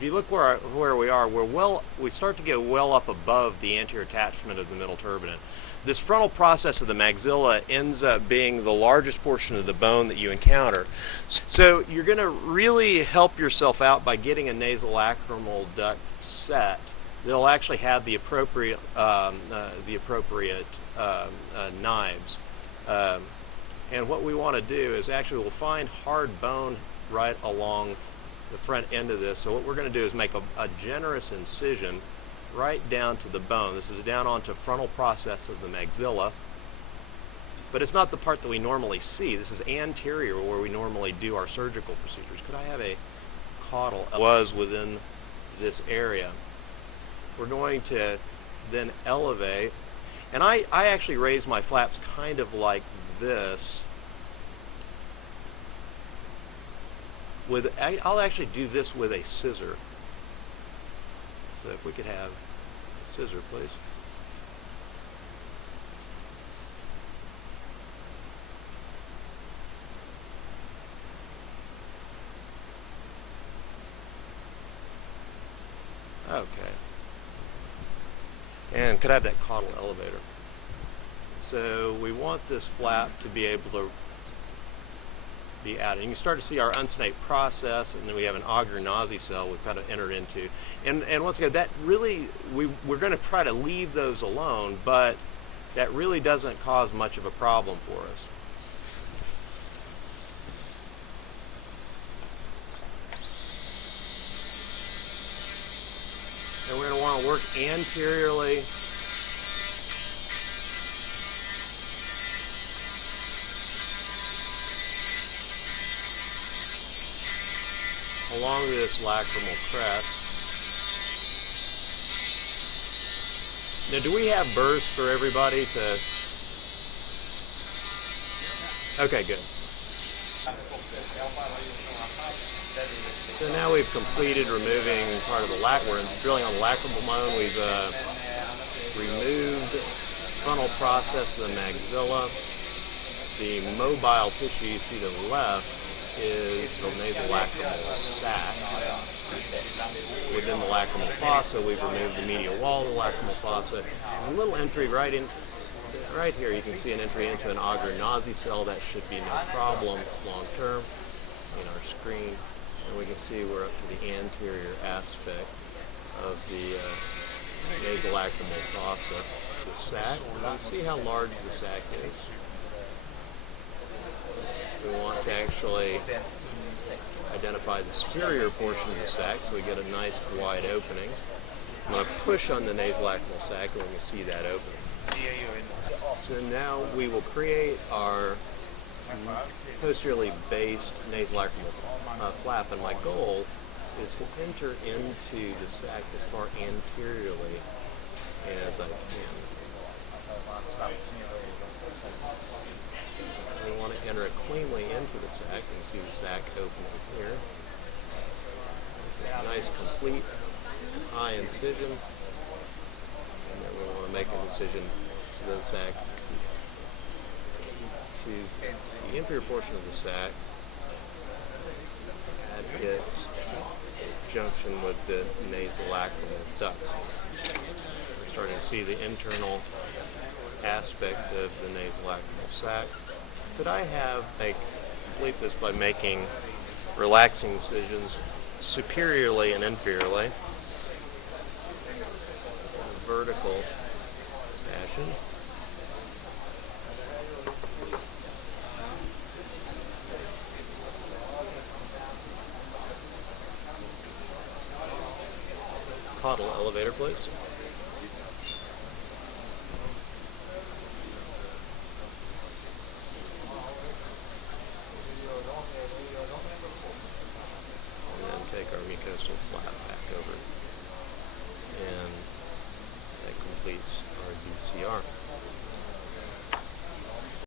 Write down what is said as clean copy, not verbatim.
if you look where we are, we start to go well up above the anterior attachment of the middle turbinate. This frontal process of the maxilla ends up being the largest portion of the bone that you encounter. So you're going to really help yourself out by getting a nasolacrimal duct set that'll actually have the appropriate knives. And what we want to do is actually we'll find hard bone right along the front end of this. So what we're going to do is make a generous incision right down to the bone. This is down onto frontal process of the maxilla, but it's not the part that we normally see. This is anterior where we normally do our surgical procedures. Could I have a caudal? Was within this area. We're going to then elevate, and I actually raise my flaps kind of like this. I'll actually do this with a scissor. So if we could have a scissor, please. Okay. And could I have that caudal elevator? So we want this flap to be able to be added. You can start to see our unsnake process, and then we have an auger nausea cell we've kind of entered into. And once again, that really, we're going to try to leave those alone, but that really doesn't cause much of a problem for us. And we're going to want to work anteriorly along this lacrimal crest. Now, do we have burrs for everybody to? Okay, good. So now we've completed removing part of the we're drilling on the lacrimal bone. We've removed frontal process of the maxilla. The mobile tissue you see to the left is the nasolacrimal sac. Within the lacrimal fossa, we've removed the medial wall of the lacrimal fossa. There's a little entry right here. You can see an entry into an auger nausea cell. That should be no problem long term in our screen. And we can see we're up to the anterior aspect of the nasolacrimal fossa. The sac, you can see how large the sac is. We want to actually identify the superior portion of the sac so we get a nice wide opening. I'm going to push on the nasolacrimal sac and we can see that opening. So now we will create our posteriorly based nasolacrimal flap, and my goal is to enter into the sac as far anteriorly as I can. We want to enter it cleanly into the sac. You can see the sac opening here. Nice, complete, high incision. And then we want to make a incision to the sac, to the inferior portion of the sac at its junction with the nasolacrimal duct. We're starting to see the internal aspect of the nasolacrimal sac. Could I complete this by making relaxing incisions superiorly and inferiorly in a vertical fashion? Caudal elevator, please. Take our mucosal flap back over, and that completes our DCR.